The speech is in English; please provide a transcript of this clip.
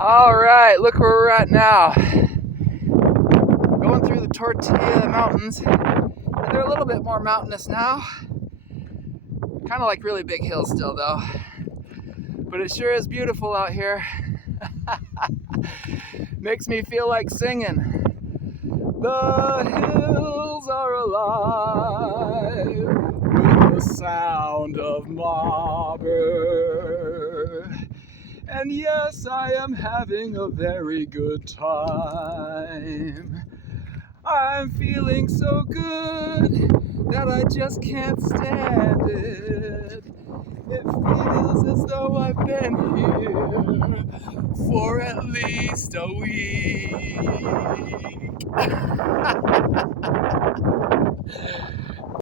All right, look where we're at now. Going through the Tortilla Mountains. And they're a little bit more mountainous now. Kind of like really big hills still though. But it sure is beautiful out here. Makes me feel like singing. The hills are alive with the sound of MOBBER. And yes, I am having a very good time. I'm feeling so good that I just can't stand it. It feels as though I've been here for at least a week.